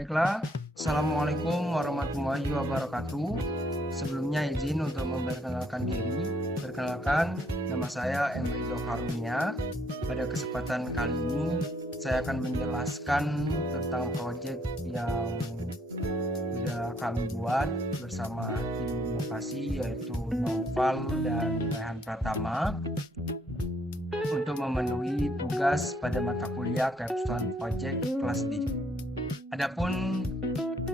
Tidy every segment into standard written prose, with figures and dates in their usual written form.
Baiklah, Assalamualaikum warahmatullahi wabarakatuh. Sebelumnya izin untuk memperkenalkan diri. Perkenalkan, nama saya Emrido Karunia. Pada kesempatan kali ini, saya akan menjelaskan tentang proyek yang sudah kami buat bersama tim inovasi yaitu Noval dan Rehan Pratama untuk memenuhi tugas pada mata kuliah Capstone Project kelas D. Adapun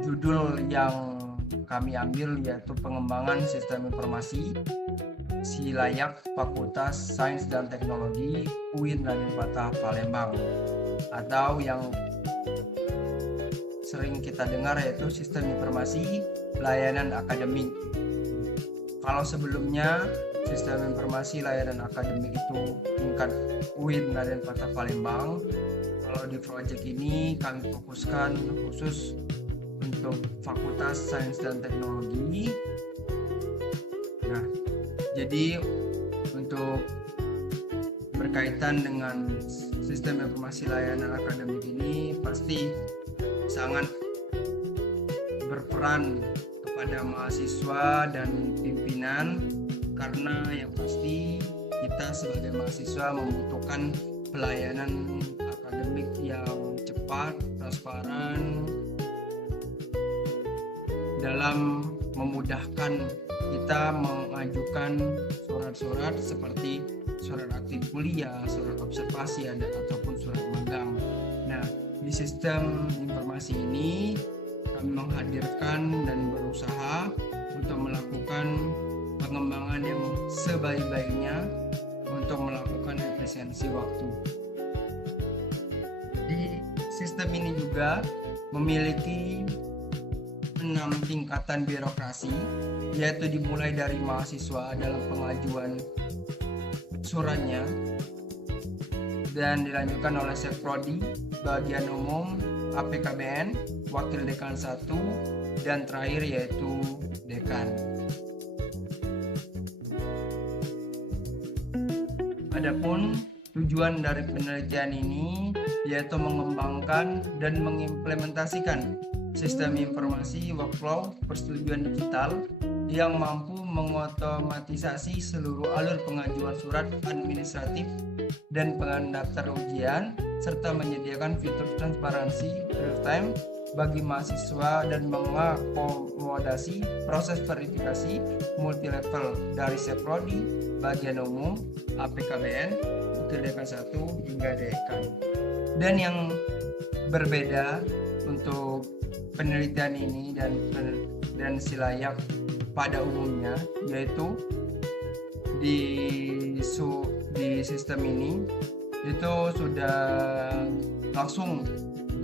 judul yang kami ambil yaitu pengembangan sistem informasi Silayak Fakultas Sains dan Teknologi UIN Raden Patah Palembang, atau yang sering kita dengar yaitu sistem informasi layanan akademik. Kalau sebelumnya sistem informasi layanan akademik itu tingkat UIN Raden Patah Palembang, kalau di proyek ini kami fokuskan khusus untuk Fakultas Sains dan Teknologi. Nah, jadi untuk berkaitan dengan sistem informasi layanan akademik ini pasti sangat berperan kepada mahasiswa dan pimpinan, karena yang pasti kita sebagai mahasiswa membutuhkan pelayanan akademik yang cepat, transparan, dalam memudahkan kita mengajukan surat-surat seperti surat aktif kuliah, surat observasi ataupun surat magang. Nah, di sistem informasi ini kami menghadirkan dan berusaha untuk melakukan pengembangan yang sebaik-baiknya untuk melakukan efisiensi waktu. Di sistem ini juga memiliki 6 tingkatan birokrasi, yaitu dimulai dari mahasiswa dalam pengajuan suratnya dan dilanjutkan oleh Sekprodi, bagian umum, APKBN, wakil dekan 1, dan terakhir yaitu dekan. Adapun tujuan dari penelitian ini yaitu mengembangkan dan mengimplementasikan sistem informasi workflow persetujuan digital yang mampu mengotomatisasi seluruh alur pengajuan surat administratif dan pendaftar ujian, serta menyediakan fitur transparansi real time bagi mahasiswa dan mengakomodasi proses verifikasi multilevel dari Seprodi, bagian umum, APKBN, wakil dekan 1 hingga dekan. Dan yang berbeda untuk penelitian ini dan Silayak pada umumnya yaitu di sistem ini itu sudah langsung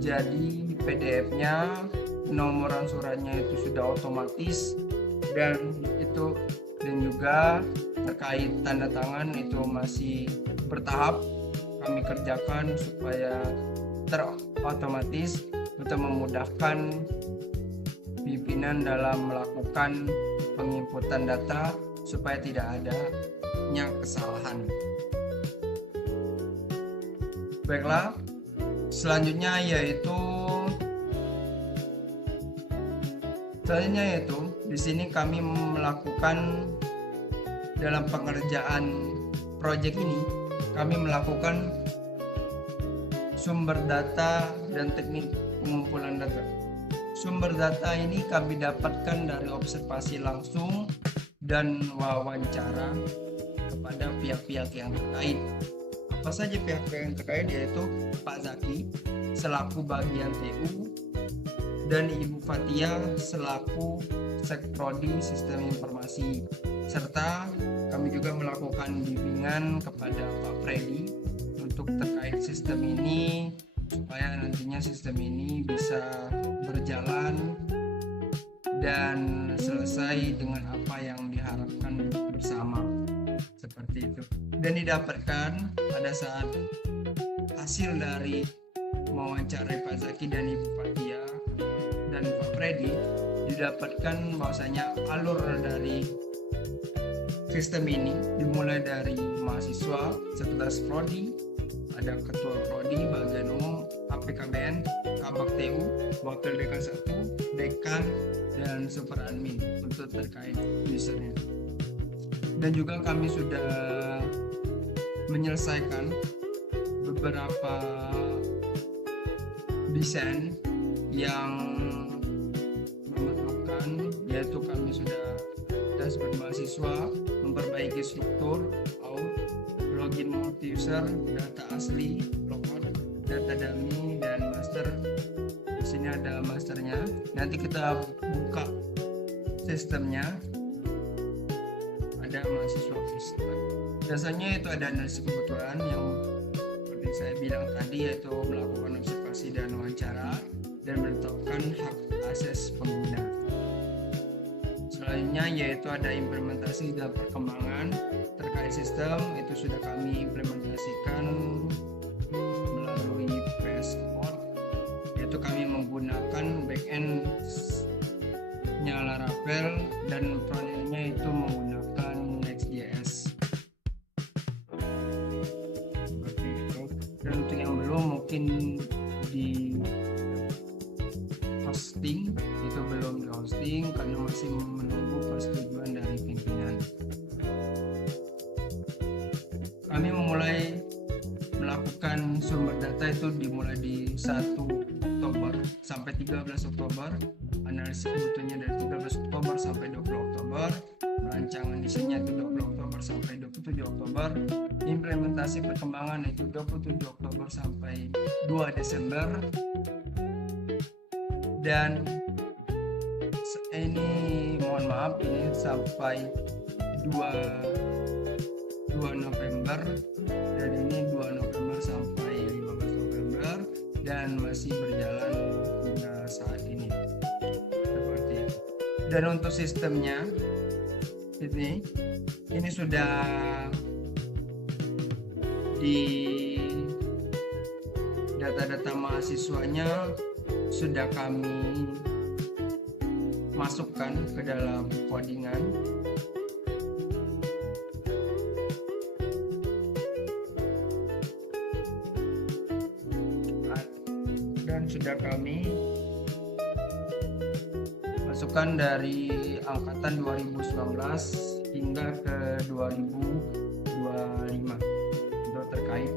jadi PDF-nya, penomoran suratnya itu sudah otomatis, dan juga terkait tanda tangan itu masih bertahap kami kerjakan supaya terotomatis untuk memudahkan pimpinan dalam melakukan penginputan data supaya tidak adanya kesalahan. Baiklah, selanjutnya yaitu di sini kami melakukan dalam pengerjaan proyek ini kami melakukan sumber data dan teknik pengumpulan data. Sumber data ini kami dapatkan dari observasi langsung dan wawancara kepada pihak-pihak yang terkait. Apa saja pihak-pihak yang terkait, yaitu Pak Zaki selaku bagian TU dan Ibu Fatia selaku Sekprodi Sistem Informasi, serta kami juga melakukan bimbingan kepada Pak Freddy untuk terkait sistem ini supaya nantinya sistem ini bisa berjalan dan selesai dengan apa yang diharapkan bersama, seperti itu. Dan didapatkan pada saat hasil dari mewawancarai Pak Zaki dan Ibu Fatia dan Pak Freddy, didapatkan bahwasanya alur dari sistem ini dimulai dari mahasiswa, sekretaris prodi, ada ketua prodi, bagian umum, Kabak PKBN, Kabak TU, Wakil Dekan 1, Dekan, dan Super Admin untuk terkait usernya. Dan juga kami sudah menyelesaikan beberapa desain yang memerlukan, yaitu kami sudah dashboard mahasiswa, memperbaiki struktur, out, login multi user, data asli, logout, data dummy, dan master. Di sini ada masternya. Nanti kita buka sistemnya. Ada mahasiswa fisika. Biasanya itu ada analisis kebutuhan yang seperti saya bilang tadi, yaitu melakukan observasi dan wawancara dan menetapkan hak akses pengguna. Selanjutnya yaitu ada implementasi dan perkembangan terkait sistem. Itu sudah kami implementasikan melalui PS Code, yaitu kami menggunakan backend nya Laravel dan frontend-nya itu menggunakan Next.js. Seperti itu. Dan untuk yang belum, mungkin di hosting, itu belum di hosting karena masih menunggu persetujuan dari pimpinan. Kami memulai melakukan sumber data itu dimulai di 1 Oktober sampai 13 Oktober, analisis kebutuhannya dari 13 Oktober sampai 20 Oktober, rancangan desainnya itu 20 Oktober sampai 27 Oktober, implementasi perkembangan itu 27 Oktober sampai 2 Desember, dan ini mohon maaf ini sampai 2 November, dan ini 2 November sampai 15 November, dan masih berjalan hingga saat ini seperti itu. Dan untuk sistemnya ini sudah di data-data mahasiswanya sudah kami masukkan ke dalam codingan. Dan sudah kami masukkan dari angkatan 2019 hingga ke 2025 untuk terkait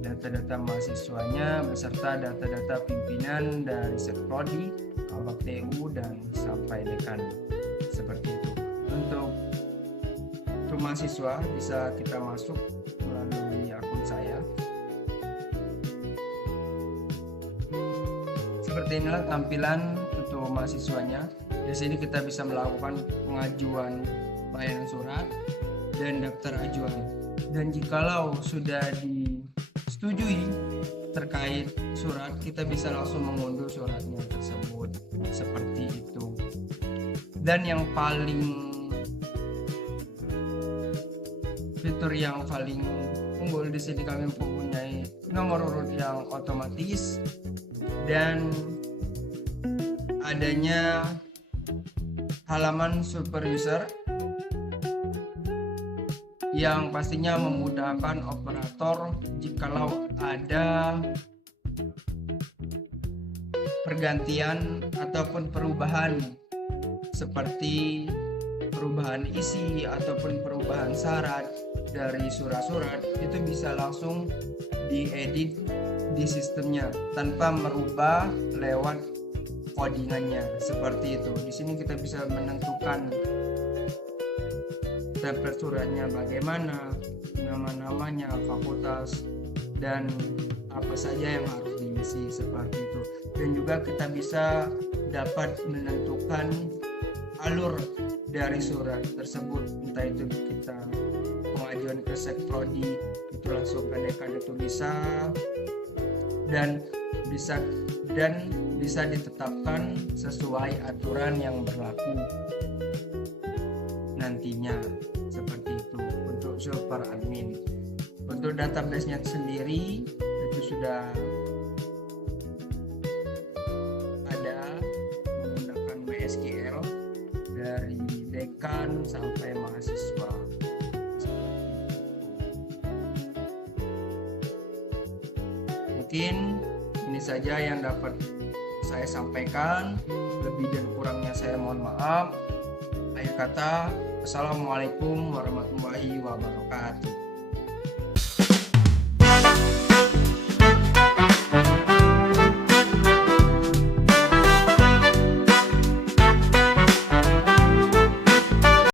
data-data mahasiswanya beserta data-data pimpinan dari Sekprodi, Kabak TU, dan sampai dekan. Seperti itu. Untuk mahasiswa bisa kita masuk melalui akun saya. Seperti inilah tampilan untuk mahasiswanya. Di sini kita bisa melakukan pengajuan layanan surat dan daftar ajuan. Dan jikalau sudah disetujui terkait surat, kita bisa langsung mengunduh suratnya tersebut. Seperti itu. Dan yang fitur yang paling unggul di sini, kami mempunyai nomor urut yang otomatis dan adanya halaman super user yang pastinya memudahkan operator jikalau ada pergantian ataupun perubahan seperti perubahan isi ataupun perubahan syarat dari surat-surat, itu bisa langsung diedit di sistemnya tanpa merubah lewat codingannya. Seperti itu. Di sini kita bisa menentukan template suratnya bagaimana, nama-namanya, fakultas, dan apa saja yang harus diisi. Seperti itu. Dan juga kita bisa dapat menentukan alur dari surat tersebut, entah itu kita pengajuan ke Sekprodi itu langsung ke dekan itu bisa, dan bisa ditetapkan sesuai aturan yang berlaku nantinya. Seperti itu untuk super admin. Untuk database-nya sendiri itu sudah ada menggunakan MySQL dari dekan sampai mahasiswa. Mungkin Ini saja yang dapat saya sampaikan. Lebih dan kurangnya saya mohon maaf. Akhir kata, Assalamualaikum warahmatullahi wabarakatuh.